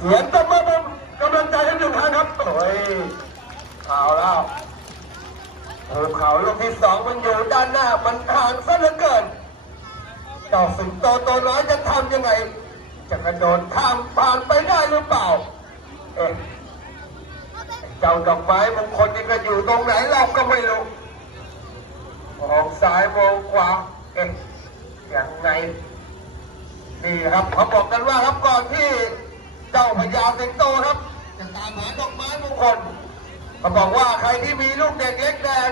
เสียงตบมือกำลังใจให้หนึ่งครั้งครับโอ้ยเอาแล้วภูเขาลูกที่สองมันอยู่ด้านหน้า มันห่างซะเหลือเกินเจ้าสิงโตตัวน้อยจะทำยังไง จะกระโดดข้ามผ่านไปได้หรือเปล่า เอ๊ะเจ้าดอกไม้มงคลนี่ก็อยู่ตรงไหนเราก็ไม่รู้มองซ้ายมองขวาเอ๊ะยังไงนี่ครับเขาบอกกันว่าครับก่อนที่าพญาสิงโตครับจะตามหาดอกไม้มงคลเขาบอกว่าใครที่มีลูกเด็กเล็กแดง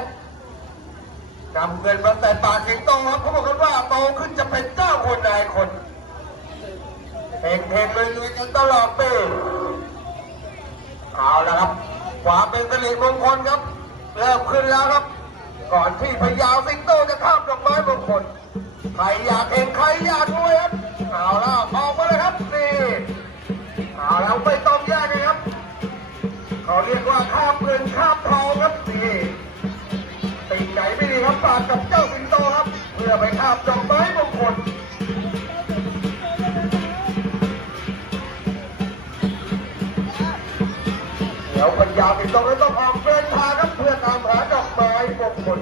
นำเงินมาใส่ปากสิงโตครับเขาบอกกันว่าโตขึ้นจะเป็นเจ้าคนนายคนเฮงเฮงเลยรวยๆกันตลอดปีเอาละครับความเป็นสิริมงคลครับ เริ่มขึ้นแล้วครับ ก่อนที่พญาวสิงโตจะข้ามดอกไม้มงคลใครอยากเห็นใครอยากรวยครับเอาล้วออ ไม่ต้องแยกเลยครับ เขาเรียกว่าข้ามเงินข้ามทองครับนี่ติ่งไหนไม่ดีครับปากกับเจ้าสิงโตครับ เพื่อไปข้ามดอกไม้มงคลเดี๋ยวปัญญาสิงโตก็ต้องออกเดินทางครับเพื่อตามหาดอกไม้มงคล